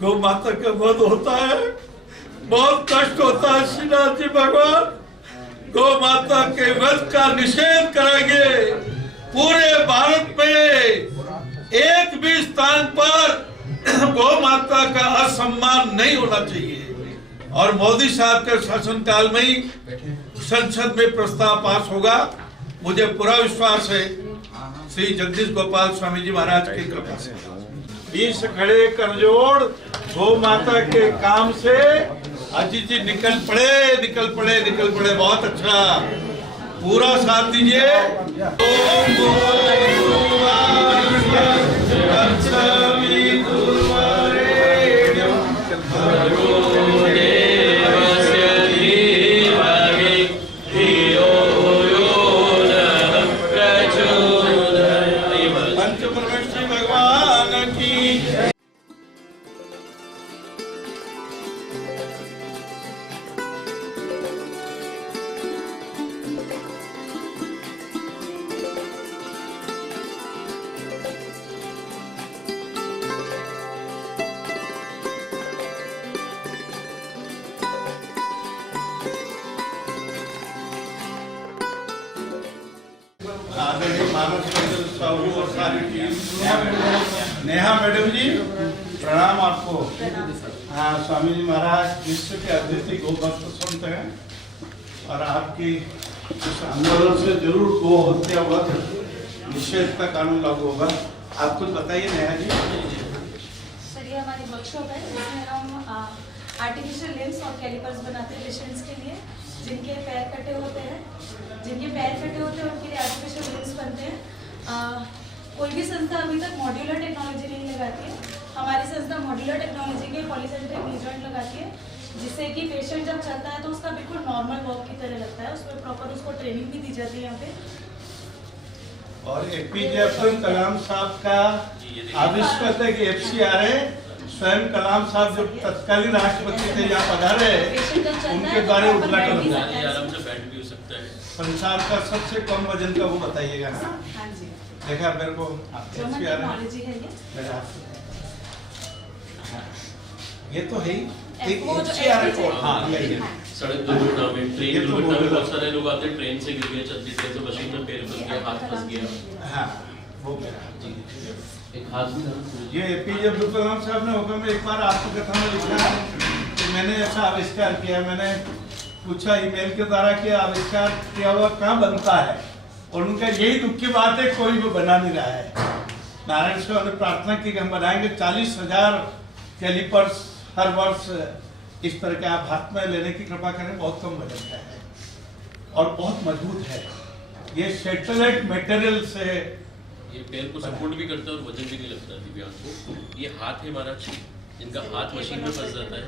गौ माता का वध होता है, बहुत कष्ट होता है। श्रीनाथ जी भगवान गौ माता के वध का निषेध करेंगे। पूरे भारत में एक भी स्थान पर गौ माता का असम्मान नहीं होना चाहिए। और मोदी साहब के शासनकाल में ही संसद में प्रस्ताव पास होगा। मुझे पूरा विश्वास है श्री जगदीश गोपाल स्वामी जी महाराज की कृपा से। 20 खड़े कर जोड़ गौ माता के काम से अजीत जी निकल पड़े। बहुत अच्छा, पूरा साथ दीजिए। और सारी टीम, नेहा मैडम जी प्रणाम आपको। हाँ, स्वामी जी महाराज विश्व के अद्वितीय गौ भक्त संत हैं और आपकी इस आंदोलन से जरूर गौ हत्या वध निषेध का कानून लागू होगा। आप कुछ बताइए नेहा जी। सर, ये हमारी वर्कशॉप है जिसमें हम आर्टिफिशियल लिम्स और कैलिपर्स बनाते हैं पेशेंट्स के लिए जिनके पैर कटे होते हैं। उनके लिए आर्टिफिशियल लिम्स बनते हैं। कोई भी संस्था अभी तक मॉड्यूलर टेक्नोलॉजी नहीं लगाती है। हमारी संस्था मॉड्यूलर टेक्नोलॉजी के पॉलीसेंट्रिक नी जॉइंट लगाती है, जिससे कि पेशेंट जब चलता है तो उसका बिल्कुल नॉर्मल वॉक की तरह लगता है। उसमें प्रॉपर उसको ट्रेनिंग भी दी जाती है यहाँ पे। और एपीजे अब्दुल कलाम साहब का आविष्कार है कि FCRA स्वयं कलाम साहब जो तत्कालीन राष्ट्रपति थे यहाँ पधारे, उनके द्वारा उद्घाटन हुआ। आराम से बैठ भी हो सकता है। संसार का सबसे कम वजन का वो बताइएगा ना। हाँ जी, देखा मेरे को टेक्नोलॉजी है ये तो है ही एक FCRA कोड। हाँ, सड़क दुर्घटना में, ट्रेन दुर्घटना में बहुत सारे लोग आते हैं, ट्रेन से गिर गए, चलती ट्रेन से मशीन में पैर फंस गया, हाथ फंस गया। हाँ, वो मेरा जी एक हाथ भी ये एपीजे अब्दुल कलाम साहब ने हुक्म में एक बार आपकी कथा में लिखा है कि मैंने ऐसा आविष्कार किया। मैंने पूछा ईमेल के द्वारा कि आविष्कार किया हुआ कहाँ बनता है, और उनका यही दुख की बात है कोई भी बना नहीं रहा है। नारायण स्वामी ने प्रार्थना की कि हम बनाएंगे 40,000 कैलिपर्स हर वर्ष। इस तरह के आप हाथ में लेने की कृपा करें। बहुत कम वजन का है और बहुत मजबूत है। ये सैटेलाइट मटेरियल से ये पैर को सपोर्ट भी करता है और वजन भी नहीं लगता दिव्यांग को। ये हाथ है हमारा, जिनका हाथ मशीन में फंस जाता है,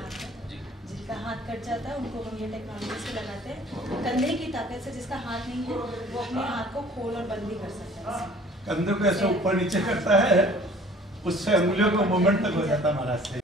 जिनका हाथ कट जाता है उनको हम ये टेक्नोलॉजी से लगाते हैं। कंधे की ताकत से जिसका हाथ नहीं है वो अपने हाथ को खोल और बंद भी कर सकता है। कंधों को ऐसे ऊपर नीचे करता है, उससे अंगुलियों को मूवमेंट तक हो जाता है महाराज से।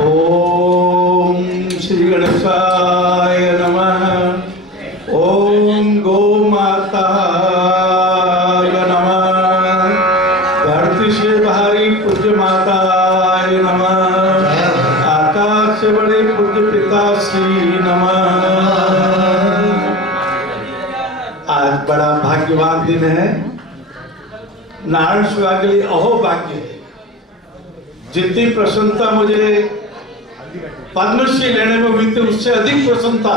ओम श्री गणेशाय नमः। ओम गौ माता नमः। धरती से भारी पूज्य माताय नमः। आकाश से बड़े पूज्य पिता श्री नमः। आज बड़ा भाग्यवान दिन है। नारायण शिवा के लिए अहो भाग्य है। जितनी प्रसन्नता मुझे पद्मश्री लेने में हुई थी उससे अधिक प्रसन्नता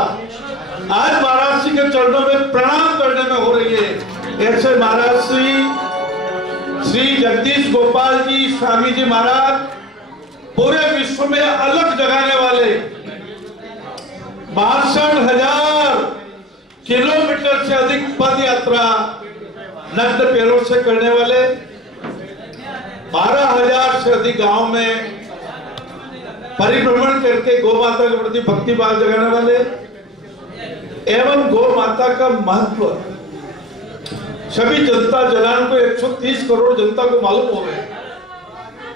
आज महाराज जी के चरणों में प्रणाम करने में हो रही है। ऐसे महाराज श्री जगदीश गोपाल जी स्वामी जी महाराज पूरे विश्व में अलग जगाने वाले 62,000 किलोमीटर से अधिक पद यात्रा नग्न पैरों से करने वाले, 12,000 से अधिक गांव में परिभ्रमण करके गौ माता के प्रति भक्ति भाव जगाने वाले एवं गौ माता का महत्व सभी जनता जनान को 130 करोड़ जनता को मालूम हो गए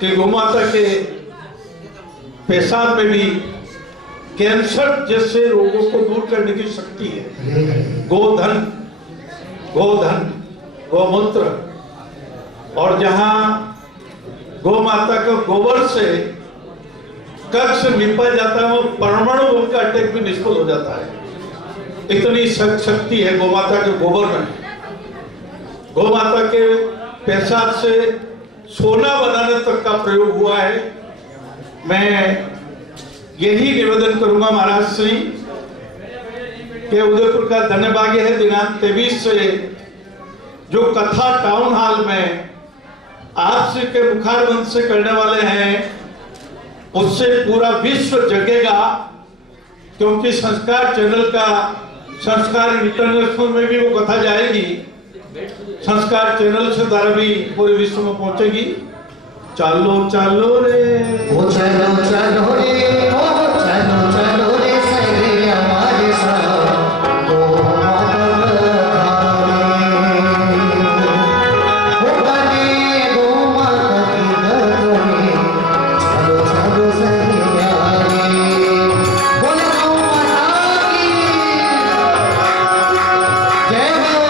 कि गौ माता के पेशाब में भी कैंसर जैसे रोगों को दूर करने की शक्ति है। गोधन, गौमूत्र, और जहां गौ माता का गोबर से कक्ष निपा जाता है, वो परमाणु बम का अटैक भी निष्फल हो जाता है। इतनी शक्ति है गौ माता के गोबर में। गौ माता के पेशाब से सोना बनाने तक का प्रयोग हुआ है। मैं यही निवेदन करूंगा महाराज से कि उदयपुर का धन्यभाग्य है, दिनांक 23 से जो कथा टाउन हॉल में आप श्री के मुखारबंद से करने वाले हैं, उससे पूरा विश्व जगेगा, क्योंकि संस्कार चैनल का संस्कार इंटरनेशनल में भी वो कथा जाएगी। संस्कार चैनल से द्वारा भी पूरे विश्व में पहुंचेगी। चलो चलो रे, ओ चलो चलो रे, ओ चलो चलो रे, सही हमारे साथ गो माता ओ बने गो माता की गगने, चलो चलो सही यारे, बोले गौ माता की जय हो,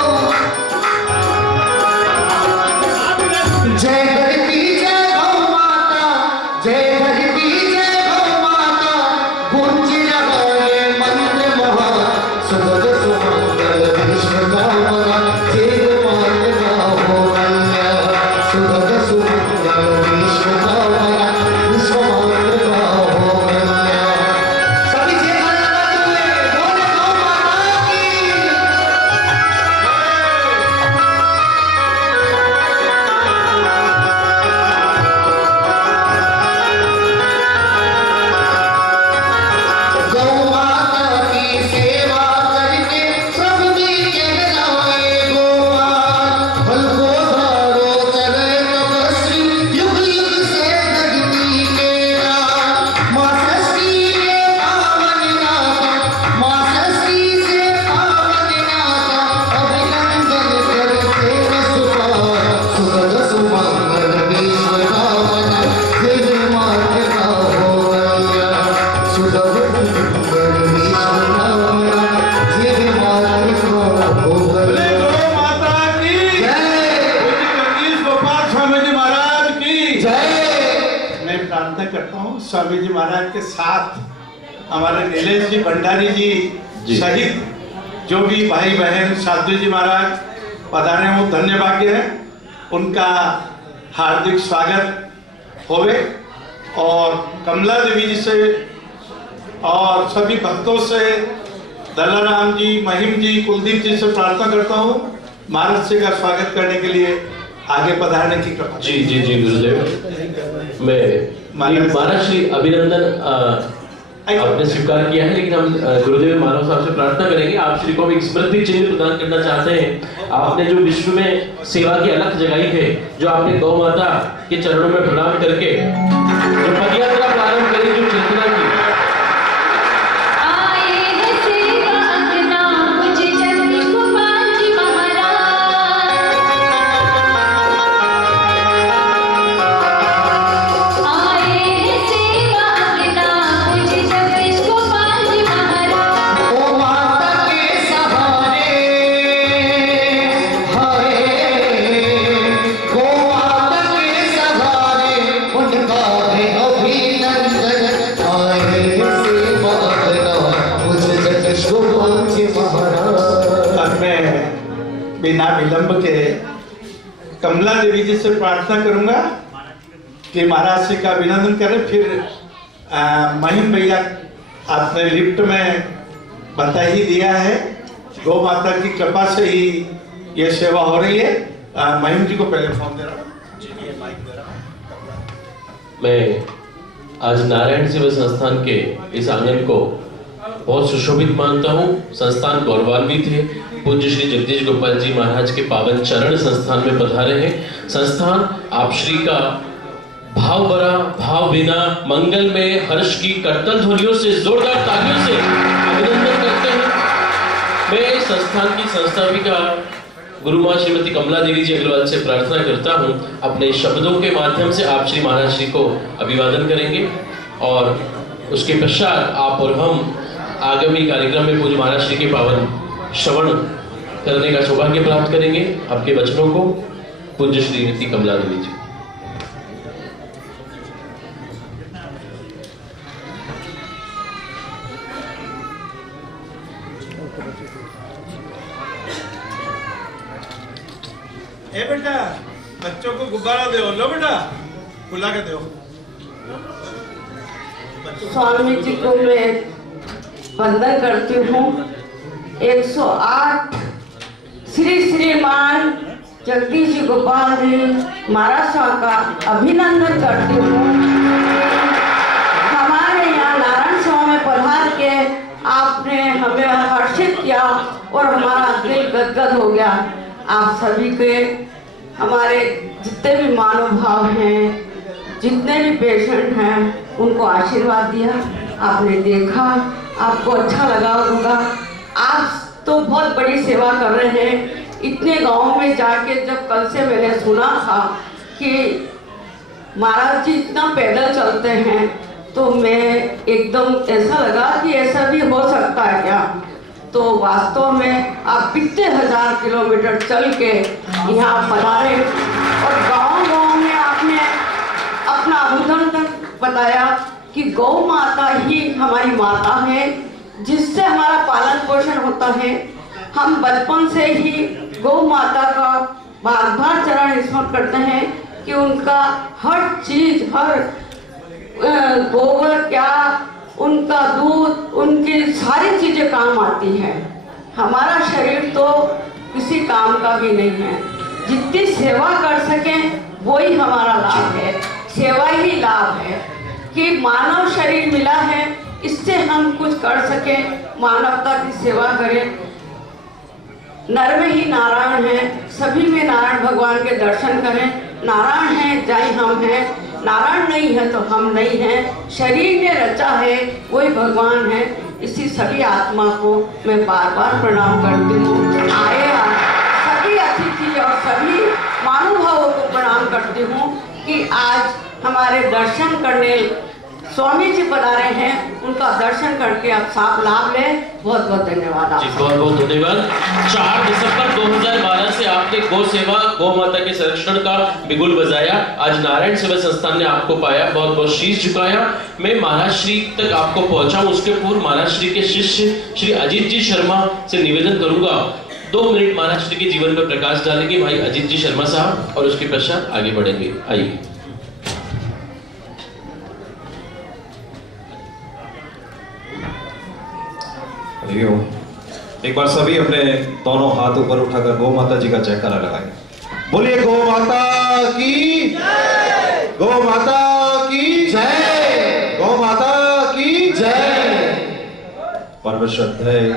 जय करती जय गौ माता, जय करती जय गौ माता, गूंज रहा ये मंत्र महा, सुगत सुमंगल विश्व कामना, जय माता हो कन्या, सुगत सुमंगल विश्व कामना, विश्व माता हो कन्या। सभी जयकारा लगाते हुए बोले गौ माता की गौ माता की सेवा करके प्रभु भी कहलाए गोपाल, फल को धारो चले तपस्वी, युग युग से जगती के राम। माँ षष्ठी के पावन नाथा, माँ षष्ठी से पावन नाथा, अभिनंदन करते रसपाल, सुगत सुमंगल विश्व कामना, जय माता हो कन्या, सुगत सुमंगल विश्व कामना, जय माता हो बोले कन्या। गौ माता की जय जगदीश गोपाल स्वामी जी महाराज की जय। मैं प्रार्थना करता हूँ स्वामी जी महाराज के साथ हमारे नीलेश जी भंडारी जी सहित जो भी भाई बहन साधु जी महाराज पधारे वो धन्यभाग्य है, उनका हार्दिक स्वागत होवे। और कमला देवी जी से और सभी भक्तों से, दलाराम जी, महिम जी, कुलदीप जी से प्रार्थना करता हूँ महाराज जी का स्वागत करने के लिए आगे पधारने की कृपा। जी जी जी गुरुदेव, मैं महाराज श्री अभिनंदन आपने स्वीकार किया है, लेकिन हम गुरुदेव मानव साहब से प्रार्थना करेंगे। आप श्री को हम एक स्मृति चिन्ह प्रदान करना चाहते हैं। आपने जो विश्व में सेवा की अलख जगाई है, जो आपने गौ माता के चरणों में प्रणाम करके जो पदयात्रा प्रारंभ करी, जो चेतना की, आए हैं सेवा अंगना, मुझे जगदीश गोपाल जी महाराज। आए हैं सेवा अंगना, मुझे जगदीश गोपाल जी महाराज। ओ माता के सहारे हाय, गौ माता के सहारे उनका है अभिनंदन, आए सेवा करना मुझे जगदीश गोपाल जी महाराज। अब मैं बिना विलंब के कमला देवी जी से प्रार्थना करूंगा कि महाराज जी का अभिनंदन करें। फिर महिम भैया आपने लिफ्ट में बता ही दिया है, गौ माता की कृपा से ही ये सेवा हो रही है। महिम जी को पहले फोन दे रहा हूँ। मैं आज नारायण सेवा संस्थान के इस आंगन को बहुत सुशोभित मानता हूँ। संस्थान गौरवान्वित है। पूज्य श्री जगदीश गोपाल जी महाराज के पावन चरण संस्थान में पधारे हैं। संस्थान आप श्री का भाव भरा, भाव बिना, मंगल में हर्ष की करतल ध्वनियों से, जोरदार तालियों से अभिनंदन करते हैं। मैं संस्थान की संस्थापिका गुरु मां श्रीमती कमला देवी जी अग्रवाल से प्रार्थना करता हूं, अपने शब्दों के माध्यम से आप श्री महाराज श्री को अभिवादन करेंगे और उसके पश्चात आप और हम आगामी कार्यक्रम में पूज्य महाराज श्री के पावन श्रवण करने का सौभाग्य प्राप्त करेंगे। आपके वचनों को पूज्य श्रीमती कमला देवी जी। ए बेटा, बच्चों को गुब्बारा दो। लो बेटा, बुला के दो। स्वामी जी को मैं वंदन करती हूँ। 108 श्री श्रीमान जगदीश गोपाल जी महाराज का अभिनंदन करती हूँ। हमारे यहाँ नारायण सभा में पधार के आपने हमें हर्षित किया और हमारा दिल गदगद हो गया। आप सभी के, हमारे जितने भी मानव भाव हैं, जितने भी पेशेंट हैं, उनको आशीर्वाद दिया। आपने देखा, आपको अच्छा लगा होगा। आप तो बहुत बड़ी सेवा कर रहे हैं। इतने गांव में जाके जब कल से मैंने सुना था कि महाराज जी इतना पैदल चलते हैं, तो मैं एकदम ऐसा लगा कि ऐसा भी हो सकता है क्या। तो वास्तव में आप कितने हजार किलोमीटर चल के यहाँ पधारे और गांव-गांव में आपने अपना अभिनंदन बताया कि गौ माता ही हमारी माता है, जिससे हमारा पालन पोषण होता है। हम बचपन से ही गौ माता का बार बार चरण स्मरण करते हैं कि उनका हर चीज, हर गोबर क्या, उनका दूध, उनकी सारी चीजें काम आती है। हमारा शरीर तो किसी काम का भी नहीं है। जितनी सेवा कर सकें वही हमारा लाभ है। सेवा ही लाभ है कि मानव शरीर मिला है, इससे हम कुछ कर सकें, मानवता की सेवा करें। नर में ही नारायण है, सभी में नारायण भगवान के दर्शन करें। नारायण है जाए हम हैं, नारायण नहीं है तो हम नहीं हैं। शरीर ने रचा है वही भगवान है। इसी सभी आत्मा को मैं बार बार प्रणाम करती हूँ। आए सभी अतिथि और सभी महानुभावों को प्रणाम करती हूँ कि आज हमारे दर्शन करने स्वामी जी पधारे हैं, उनका दर्शन करके आप साफ लाभ लें। बहुत बहुत धन्यवाद। जी बहुत बहुत धन्यवाद। 4 दिसंबर 2012 से आपने गौ सेवा, गौ माता के संरक्षण का बिगुल बजाया। आज नारायण सेवा संस्थान ने आपको पाया, बहुत बहुत शीश झुकाया। मैं महाराज श्री तक आपको पहुंचाऊं, उसके पूर्व महाराज श्री के शिष्य श्री अजीत जी शर्मा से निवेदन करूंगा 2 मिनट महाराज श्री के जीवन पर प्रकाश डालेंगे भाई अजीत जी शर्मा साहब, और उसके पश्चात आगे बढ़ेंगे। आइए। एक बार सभी अपने दोनों हाथ ऊपर उठाकर गौ माता जी का जयकारा लगाएं। बोलिए गौ माता की जय, गौ माता की जय, गौ माता की जय। परम श्रद्धेय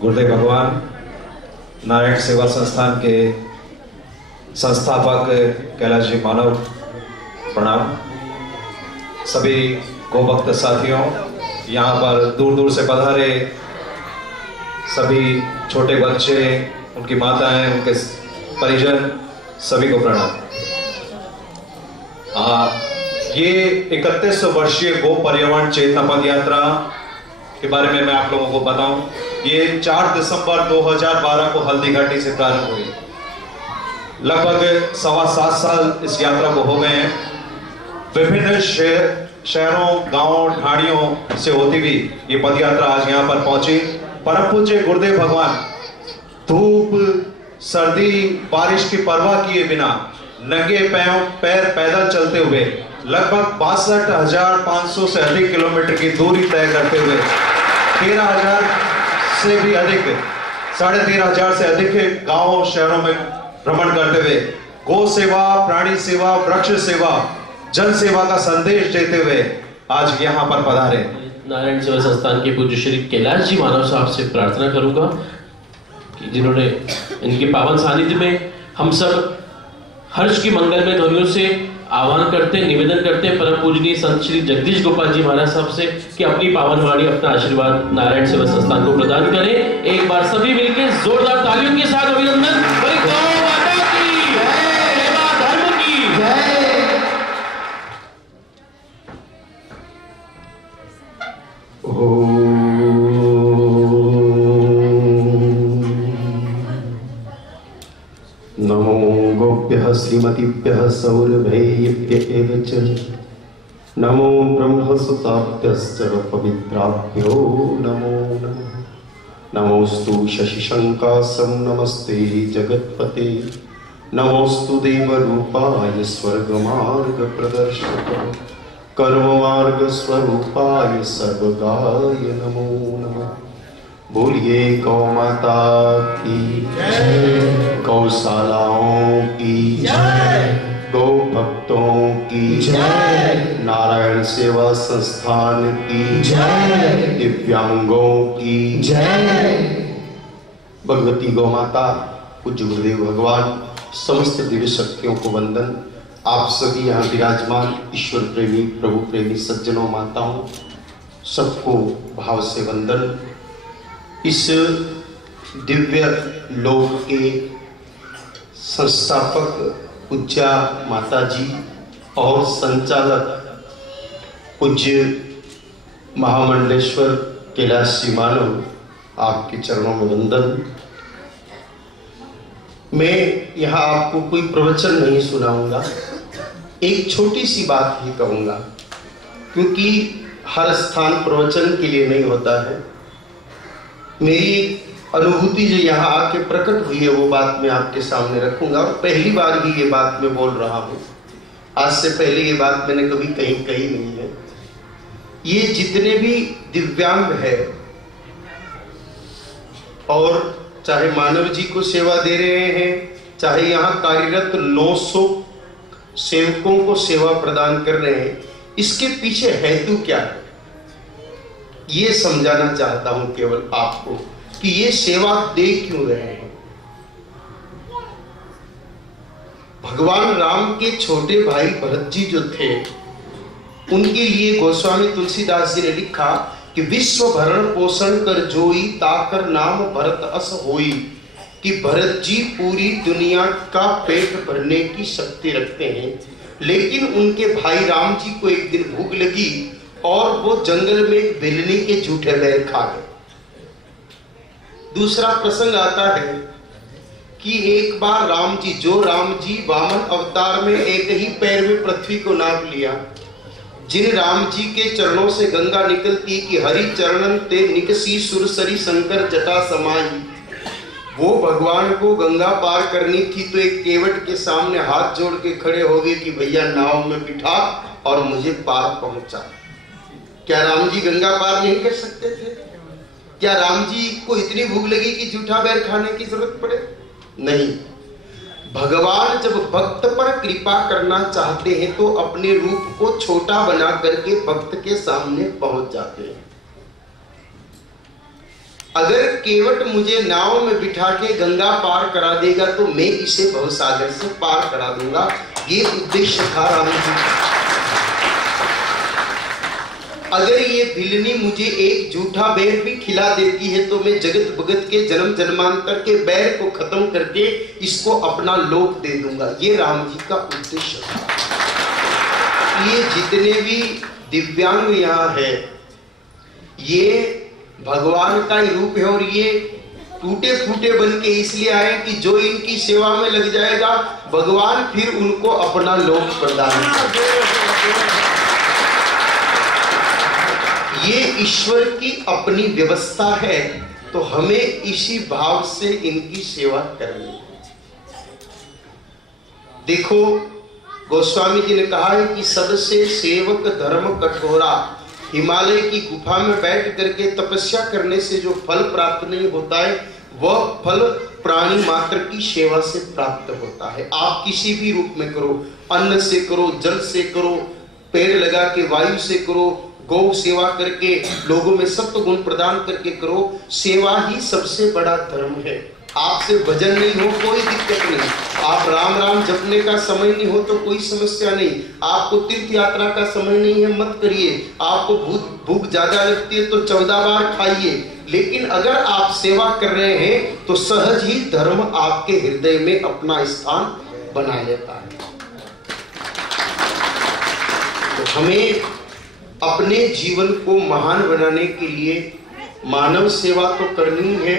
गुरुदेव भगवान नारायण सेवा संस्थान के संस्थापक कैलाश जी मानव, प्रणाम। सभी गौ भक्त साथियों, यहाँ पर दूर दूर से पधारे सभी छोटे बच्चे, उनकी माताएं, उनके परिजन, सभी को प्रणाम। ये 31 वर्षीय गो पर्यावरण चेतना पद यात्रा के बारे में मैं आप लोगों को बताऊं। ये 4 दिसंबर 2012 को हल्दी घाटी से प्रारंभ हुई। लगभग 7.25 साल इस यात्रा को हो गए हैं। विभिन्न शहरों, गांवों, ढाणियों से होती हुई ये पद यात्रा आज यहाँ पर पहुंची। परम पूज्य गुरुदेव भगवान धूप, सर्दी, बारिश की परवाह किए बिना नंगे पैर पैदल चलते हुए लगभग 62,500 से अधिक किलोमीटर की दूरी तय करते हुए 13,000 से भी अधिक, 13,500 से अधिक गांवों, शहरों में भ्रमण करते हुए गौ सेवा, प्राणी सेवा, वृक्ष सेवा, जन सेवा का संदेश देते हुए आज यहाँ पर पधारे। नारायण सेवा संस्थान के पूज्य श्री कैलाश जी मानव साहब से प्रार्थना करूंगा कि जिन्होंने इनके पावन सानिध्य में हम सब हर्ष की मंगलमय ध्वनियों से आह्वान करते हैं, निवेदन करते हैं परम पूजनीय संत श्री जगदीश गोपाल जी महाराज साहब से कि अपनी पावन वाणी, अपना आशीर्वाद नारायण सेवा संस्थान को प्रदान करें। एक बार सभी मिलकर जोरदार तालियों के साथ अभिनंदन। गौ माता की जय, सेवा धर्म की जय। नमो गोभ्यः श्रीमतीभ्यः सौरभेभ्य एव च नमो ब्रह्मसुताभ्यश्च पवित्राभ्यो नमो नमः। नमोस्तु शशिशङ्कासं नमस्ते जगत्पते, नमोस्तु देवरूपाय स्वर्गमार्गप्रदर्शक कर्ममार्गस्वरूपाय सर्वगाय नमो नमः। बोलिए गौ माता की जय, गौशालाओं की जय, गौ भक्तों की जय, नारायण सेवा संस्थान की जय, दिव्यांगों की जय। भगवती गौ माता, पूज्य गुरुदेव भगवान, समस्त दिव्य शक्तियों को वंदन। आप सभी यहाँ विराजमान ईश्वर प्रेमी, प्रभु प्रेमी सज्जनों, माताओं, सबको भाव से वंदन। इस दिव्य लोक के संस्थापक पूज्या माता जी और संचालक पूज्य महामंडलेश्वर कैलाश जी मानव, आपके चरणों में वंदन। मैं यहाँ आपको कोई प्रवचन नहीं सुनाऊंगा, एक छोटी सी बात ही कहूँगा, क्योंकि हर स्थान प्रवचन के लिए नहीं होता है। मेरी अनुभूति जो यहाँ आके प्रकट हुई है वो बात मैं आपके सामने रखूंगा, और पहली बार ही ये बात मैं बोल रहा हूँ। आज से पहले ये बात मैंने कभी कहीं कही नहीं है। ये जितने भी दिव्यांग है और चाहे मानव जी को सेवा दे रहे हैं, चाहे यहाँ कार्यरत 900 सेवकों को सेवा प्रदान कर रहे हैं, इसके पीछे हेतु क्या है ये समझाना चाहता हूं केवल आपको कि ये सेवा दे क्यों रहे हैं। भगवान राम के छोटे भाई भरत जी जो थे, उनके लिए गोस्वामी तुलसीदास जी ने लिखा कि विश्व भरण पोषण कर जोई, ताकर नाम भरत अस होई, कि भरत जी पूरी दुनिया का पेट भरने की शक्ति रखते हैं। लेकिन उनके भाई राम जी को एक दिन भूख लगी और वो जंगल में बिल्ली के झूठे बैर खा गए। दूसरा प्रसंग आता है कि एक बार राम जी वामन अवतार में एक ही पैर में पृथ्वी को नाप लिया। जिन राम जी के चरणों से गंगा निकलती कि हरि चरणन ते निकसी सुरसरी शंकर जटा समाई, वो भगवान को गंगा पार करनी थी तो एक केवट के सामने हाथ जोड़ के खड़े हो गए कि भैया नाव में बिठा और मुझे पार पहुंचा। क्या राम जी गंगा पार नहीं कर सकते थे? क्या राम जी को इतनी भूख लगी कि जूठा बैर खाने की जरूरत पड़े? नहीं। भगवान जब भक्त पर कृपा करना चाहते हैं तो अपने रूप को छोटा बना करके भक्त के सामने पहुंच जाते हैं। अगर केवट मुझे नाव में बिठा के गंगा पार करा देगा तो मैं इसे भवसागर से पार करा दूंगा। ये उद्देश्य था राम जी। अगर ये बिल्ली मुझे एक झूठा बैर भी खिला देती है तो मैं जगत भगत के जन्म जन्मांतर के बैर को खत्म करके इसको अपना लोक दे दूंगा। ये राम जी का उद्देश्य था। ये जितने भी दिव्यांग यहाँ है ये भगवान का ही रूप है, और ये टूटे फूटे बन के इसलिए आए कि जो इनकी सेवा में लग जाएगा भगवान फिर उनको अपना लोक प्रदान करेगा। ये ईश्वर की अपनी व्यवस्था है, तो हमें इसी भाव से इनकी सेवा करनी। देखो गोस्वामी जी ने कहा है कि सबसे सेवक धर्म कठोरा। हिमालय की गुफा में बैठ करके तपस्या करने से जो फल प्राप्त नहीं होता है वह फल प्राणी मात्र की सेवा से प्राप्त होता है। आप किसी भी रूप में करो, अन्न से करो, जल से करो, पेड़ लगा के वायु से करो, गौ सेवा करके, लोगों में सत्व गुण प्रदान करके करो। सेवा ही सबसे बड़ा धर्म है। आपसे भजन नहीं हो कोई दिक्कत नहीं, आप राम राम जपने का समय नहीं हो तो कोई समस्या नहीं, आपको तीर्थ यात्रा का समय नहीं है मत करिए, आपको भूख ज्यादा लगती है तो 14 बार खाइए, लेकिन अगर आप सेवा कर रहे हैं तो सहज ही धर्म आपके हृदय में अपना स्थान बना लेता है। तो हमें अपने जीवन को महान बनाने के लिए मानव सेवा तो करनी है,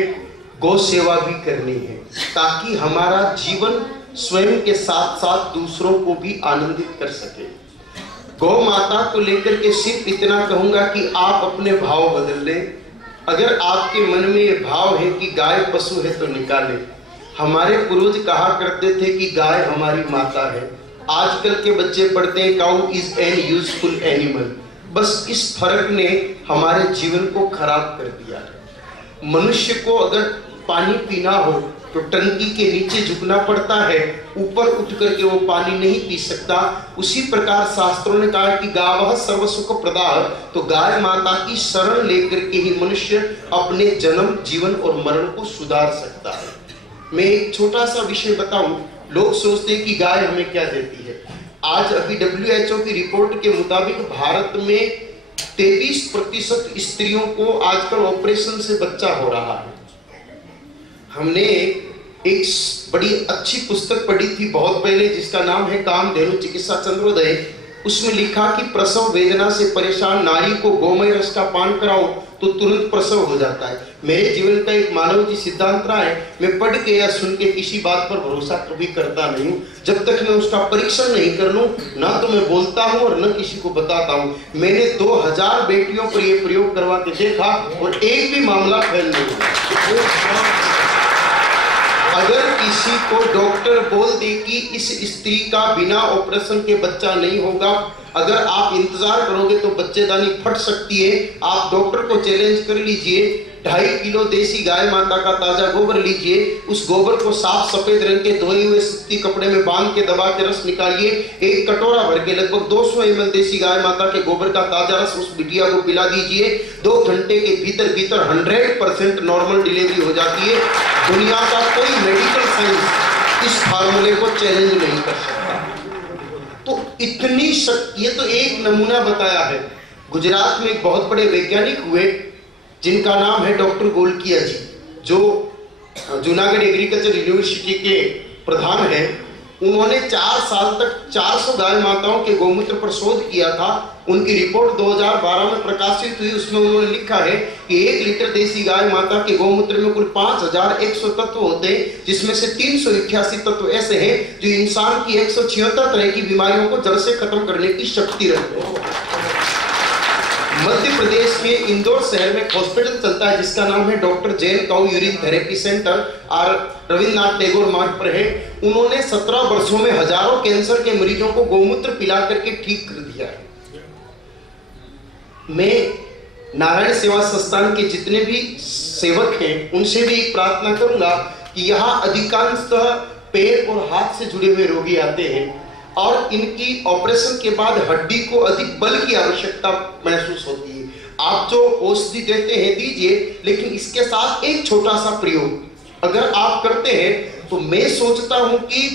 गौ सेवा भी करनी है, ताकि हमारा जीवन स्वयं के साथ साथ दूसरों को भी आनंदित कर सके। गौ माता को लेकर के सिर्फ इतना कहूंगा कि आप अपने भाव बदल लें। अगर आपके मन में ये भाव है कि गाय पशु है तो निकालें। हमारे पूर्वज कहा करते थे कि गाय हमारी माता है। आजकल के बच्चे पढ़ते हैं cow is an useful animal. बस इस फर्क ने हमारे जीवन को खराब कर दिया है। मनुष्य को अगर पानी पीना हो तो टंकी के नीचे झुकना पड़ता है, ऊपर उठ करके वो पानी नहीं पी सकता। उसी प्रकार शास्त्रों ने कहा कि गावः सर्व सुख प्रदाः, तो गाय माता की शरण लेकर के ही मनुष्य अपने जन्म, जीवन और मरण को सुधार सकता है। मैं एक छोटा सा विषय बताऊं। लोग सोचते हैं कि गाय हमें क्या देती है। आज अभी WHO की रिपोर्ट के मुताबिक भारत में 23% स्त्रियों को आजकल ऑपरेशन से बच्चा हो रहा है। हमने एक बड़ी अच्छी पुस्तक पढ़ी थी बहुत पहले, जिसका नाम है कामधेनु चिकित्सा चंद्रोदय। उसमें लिखा कि प्रसव वेदना से परेशान नारी को गोमय रस का पान कराओ तो तुरंत प्रसव हो जाता है। मेरे जीवन का एक मानव जी सिद्धांत रहा है, मैं पढ़ के या सुन के किसी बात पर भरोसा कभी करता नहीं हूँ जब तक मैं उसका परीक्षण नहीं कर लूँ। ना तो मैं बोलता हूँ और न किसी को बताता हूँ। मैंने 2000 बेटियों पर यह प्रयोग करवा के देखा और एक भी मामला फेल नहीं हुआ। अगर किसी को डॉक्टर बोल दे कि इस स्त्री का बिना ऑपरेशन के बच्चा नहीं होगा, अगर आप इंतजार करोगे तो बच्चेदानी फट सकती है, आप डॉक्टर को चैलेंज कर लीजिए। 2.5 किलो देसी गाय माता का ताजा गोबर लीजिए, उस गोबर को साफ सफेद रंग के धोए हुए सूती कपड़े में बांध के दबा के रस निकालिए। 1 कटोरा भर के लगभग 200 ml देसी गाय माता के गोबर का ताजा रस उस बिटिया को पिला दीजिए। 2 घंटे के भीतर 100% नॉर्मल डिलीवरी हो जाती है। दुनिया का कोई मेडिकल साइंस इस फार्मूले को चैलेंज नहीं कर सकता। तो इतनी शक्ति, ये तो एक नमूना बताया है। गुजरात में एक बहुत बड़े वैज्ञानिक हुए जिनका नाम है डॉक्टर गोलकिया जी, जो जूनागढ़ एग्रीकल्चर यूनिवर्सिटी के प्रधान हैं। उन्होंने 4 साल तक 400 गाय माताओं के गौमूत्र पर शोध किया था। उनकी रिपोर्ट 2012 में प्रकाशित हुई। उसमें उन्होंने लिखा है कि 1 लीटर देसी गाय माता के गौमूत्र में कुल 5100 तत्व होते हैं, जिसमें से 388 तत्व ऐसे हैं जो इंसान की 176 तरह की बीमारियों को जड़ से खत्म करने की शक्ति रखते हैं। मध्य प्रदेश के इंदौर शहर में एक हॉस्पिटल चलता है जिसका नाम है doctor Jain cow urine therapy centre और रविन्द्रनाथ टैगोर मार्ग पर है। उन्होंने 17 वर्षों में हजारों कैंसर के मरीजों को गौमूत्र पिला करके ठीक कर दिया है। मैं नारायण सेवा संस्थान के जितने भी सेवक हैं उनसे भी एक प्रार्थना करूंगा कि यहाँ अधिकांशतः पैर और हाथ से जुड़े हुए रोगी आते हैं और इनकी ऑपरेशन के बाद हड्डी को अधिक बल की आवश्यकता महसूस होती है। आप जो औषधि देते हैं दीजिए, लेकिन इसके साथ एक छोटा सा प्रयोग अगर आप करते हैं तो मैं सोचता हूं कि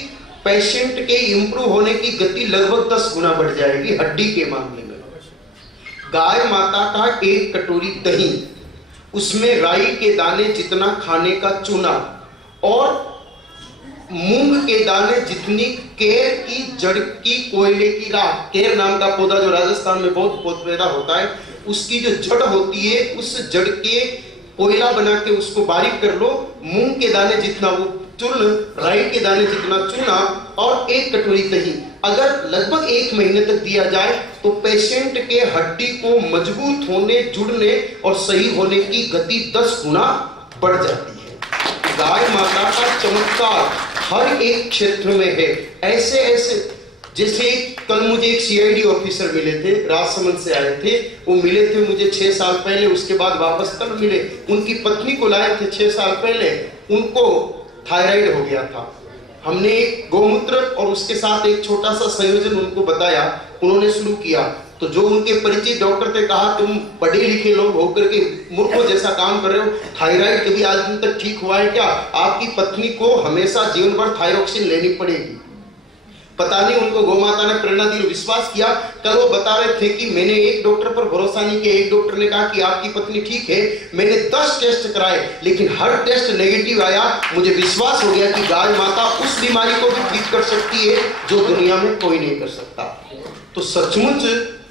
पेशेंट के इंप्रूव होने की गति लगभग 10 गुना बढ़ जाएगी। हड्डी के मामले में गाय माता का 1 कटोरी दही, उसमें राई के दाने जितना खाने का चूना और मूंग के दाने जितनी, केर की जड़ की कोयले की राख, केर नाम का पौधा जो राजस्थान में बहुत पैदा होता है, उसकी जो जड़ होती है उस जड़ के कोयला बना के उसको बारीक कर लो। मूंग के दाने जितना वो चूर्ण, राई के दाने जितना चूना और 1 कटोरी दही अगर लगभग 1 महीने तक दिया जाए तो पेशेंट के हड्डी को मजबूत होने, जुड़ने और सही होने की गति 10 गुना बढ़ जाती है। गाय माता का चमत्कार हर एक क्षेत्र में है। ऐसे जैसे कल मुझे एक CID ऑफिसर मिले थे, राजसमंद से आए थे। वो मिले थे मुझे 6 साल पहले, उसके बाद वापस कल मिले। उनकी पत्नी को लाए थे 6 साल पहले, उनको थायराइड हो गया था। हमने एक गौमूत्र और उसके साथ एक छोटा सा संयोजन उनको बताया, उन्होंने शुरू किया। तो जो उनके परिचित डॉक्टर थे कहा तुम पढ़े लिखे लोग होकर के मूर्खों जैसा काम कर रहे हो, थायराइड कभी आज दिन तक ठीक हुआ है क्या? आपकी पत्नी को हमेशा जीवन भर थायरोक्सिन लेनी पड़ेगी। पता नहीं उनको गौमाता ने प्रेरणा दी, विश्वास किया। कल वो बता रहे थे कि मैंने एक डॉक्टर पर भरोसा नहीं किया, एक डॉक्टर ने कहा कि आपकी पत्नी ठीक है, मैंने 10 टेस्ट कराए लेकिन हर टेस्ट नेगेटिव आया। मुझे विश्वास हो गया कि गाय माता उस बीमारी को भी ठीक कर सकती है जो दुनिया में कोई नहीं कर सकता। तो सचमुच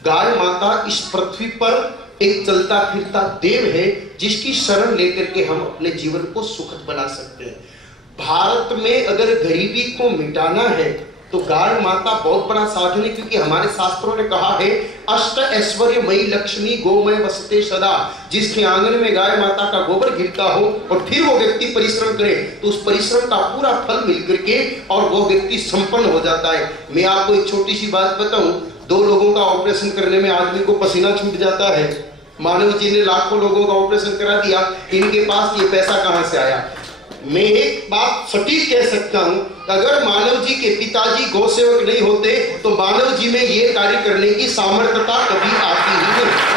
गाय माता इस पृथ्वी पर एक चलता फिरता देव है जिसकी शरण लेकर के हम अपने जीवन को सुखद बना सकते हैं। भारत में अगर गरीबी को मिटाना है तो गाय माता बहुत बड़ा साधन है, क्योंकि हमारे शास्त्रों ने कहा है अष्ट ऐश्वर्य मई लक्ष्मी गोमय वसते सदा। जिसके आंगन में गाय माता का गोबर गिरता हो और फिर वो व्यक्ति परिश्रम करे तो उस परिश्रम का पूरा फल मिल करके और वो व्यक्ति संपन्न हो जाता है। मैं आपको एक छोटी सी बात बताऊं, 2 लोगों का ऑपरेशन करने में आदमी को पसीना छूट जाता है। मानव जी ने लाखों लोगों का ऑपरेशन करा दिया, इनके पास ये पैसा कहां से आया? मैं एक बात सटीक कह सकता हूं, अगर मानव जी के पिताजी गौसेवक नहीं होते तो मानव जी में ये कार्य करने की सामर्थ्यता कभी आती ही नहीं।